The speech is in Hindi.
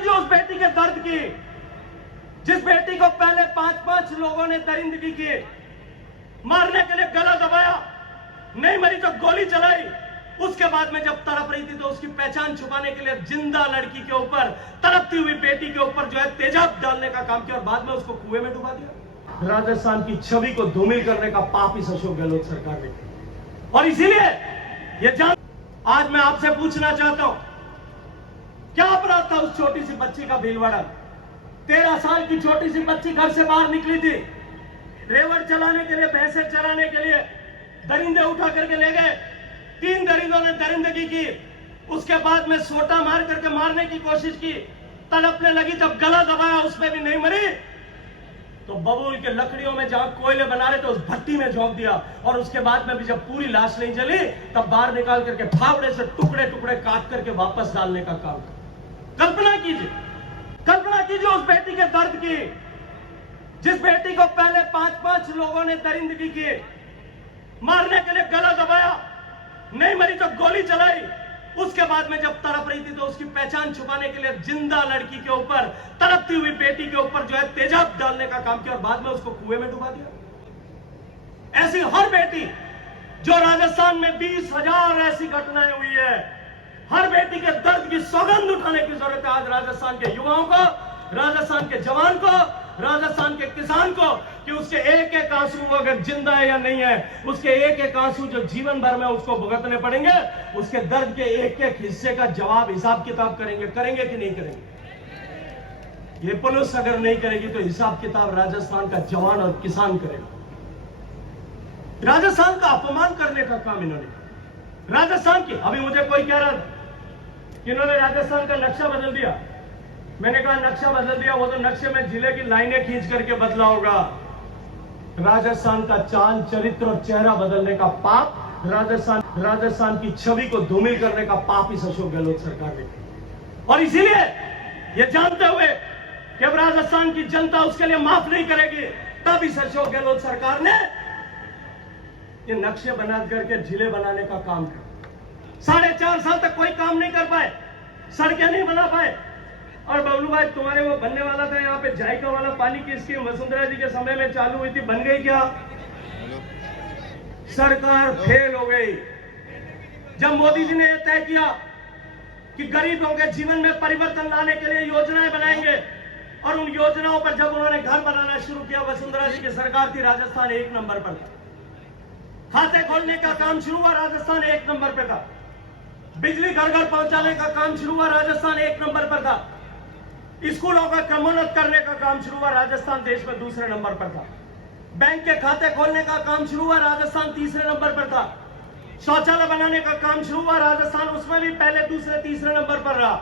कीजिए उस बेटी के दर्द की, जिस बेटी को पहले 5-5 लोगों ने दरिंदगी की, मारने के लिए गला दबाया, नहीं मरी तो गोली चलाई। उसके बाद में जब तड़प रही थी तो उसकी पहचान छुपाने के लिए जिंदा लड़की के ऊपर, तड़पती हुई बेटी के ऊपर जो है तेजाब डालने का काम किया और बाद में उसको कुएं में डुबा दिया। राजस्थान की छवि को धूमिल करने का पाप इस अशोक गहलोत सरकार ने किया और इसीलिए ये जान आज मैं आपसे पूछना चाहता हूं, क्या अपराध था उस छोटी सी बच्ची का भीलवाड़ा? 13 साल की छोटी सी बच्ची घर से बाहर निकली थी, रेवड़ चलाने के लिए, भैंसे चराने के लिए दरिंदे उठा करके ले गए। 3 दरिंदों ने दरिंदगी की, उसके बाद में सोटा मार करके मारने की कोशिश की, तड़पने लगी, जब गला दबाया उसमें भी नहीं मरी तो बबूल के लकड़ियों में जहां कोयले बना रहे थे उस भट्टी में झोंक दिया और उसके बाद में भी जब पूरी लाश नहीं जली तब बाहर निकाल करके फावड़े से टुकड़े टुकड़े काट करके वापस डालने का काम किया। कल्पना कीजिए उस बेटी के दर्द की, जिस बेटी को पहले 5-5 लोगों ने दरिंदगी की, मारने के लिए गला दबाया, नहीं मरी तो गोली चलाई। उसके बाद में जब तड़प रही थी तो उसकी पहचान छुपाने के लिए जिंदा लड़की के ऊपर, तड़पती हुई बेटी के ऊपर जो है तेजाब डालने का काम किया और बाद में उसको कुएं में डुबा दिया। ऐसी हर बेटी जो राजस्थान में 20,000 ऐसी घटनाएं हुई है, हर बेटी के दर्द की सौगंध उठाने की जरूरत है आज राजस्थान के युवाओं को, राजस्थान के जवान को, राजस्थान के किसान को, कि उसके एक एक आंसू अगर जिंदा है या नहीं है, उसके एक एक आंसू जो जीवन भर में उसको भुगतने पड़ेंगे, उसके दर्द के एक एक हिस्से का जवाब हिसाब किताब करेंगे कि नहीं करेंगे? ये पुलिस अगर नहीं करेगी तो हिसाब किताब राजस्थान का जवान और किसान करेगा। राजस्थान का अपमान करने का काम इन्होंने, राजस्थान की, अभी मुझे कोई कह रहा था कि इन्होंने राजस्थान का नक्शा बदल दिया। मैंने कहा नक्शा बदल दिया, वो तो नक्शे में जिले की लाइनें खींच करके बदला होगा। राजस्थान का चाल, चरित्र और चेहरा बदलने का पाप, राजस्थान की छवि को धूमिल करने का पाप इस अशोक गहलोत सरकार ने किया और इसीलिए ये जानते हुए कि अब राजस्थान की जनता उसके लिए माफ नहीं करेगी, तब इस अशोक गहलोत सरकार ने ये नक्शे बना करके जिले बनाने का काम किया। 4.5 साल तक कोई काम नहीं कर पाए, सड़कें नहीं बना पाए। और बबलू भाई, तुम्हारे वो बनने वाला था यहाँ पे जायका वाला पानी की स्कीम वसुंधरा जी के समय में चालू हुई थी, बन गई क्या? सरकार फेल हो गई। जब मोदी जी ने यह तय किया कि गरीबों के जीवन में परिवर्तन लाने के लिए योजनाएं बनाएंगे और उन योजनाओं पर जब उन्होंने घर बनाना शुरू किया, वसुंधरा जी की सरकार थी, राजस्थान 1 नंबर पर था। खाते खोलने का काम शुरू हुआ, राजस्थान 1 नंबर पर था। बिजली घर घर पहुंचाने का काम शुरू हुआ, राजस्थान 1 नंबर पर था। स्कूलों का क्रमोन्नत करने का काम शुरू हुआ, राजस्थान देश में दूसरे नंबर पर था। बैंक के खाते खोलने का काम शुरू हुआ, राजस्थान तीसरे नंबर पर था। शौचालय बनाने का काम शुरू हुआ, राजस्थान उसमें भी पहले, दूसरे, तीसरे नंबर पर रहा।